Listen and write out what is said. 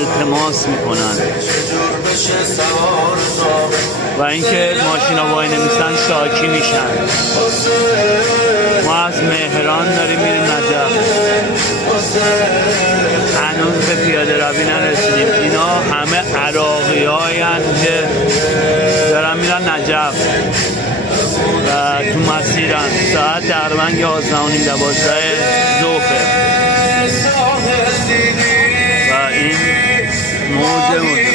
التماس میکنن و اینکه ماشینا وای نمیستن شاکی میشن. ما از مهران داریم میریم نجف، هنوز به پیاده روی نرسیدیم. اینا همه عراقی هاین که دارن میرن نجف و تو مسیرن. ساعت تقریبا 11:30-12 ظهره و این موج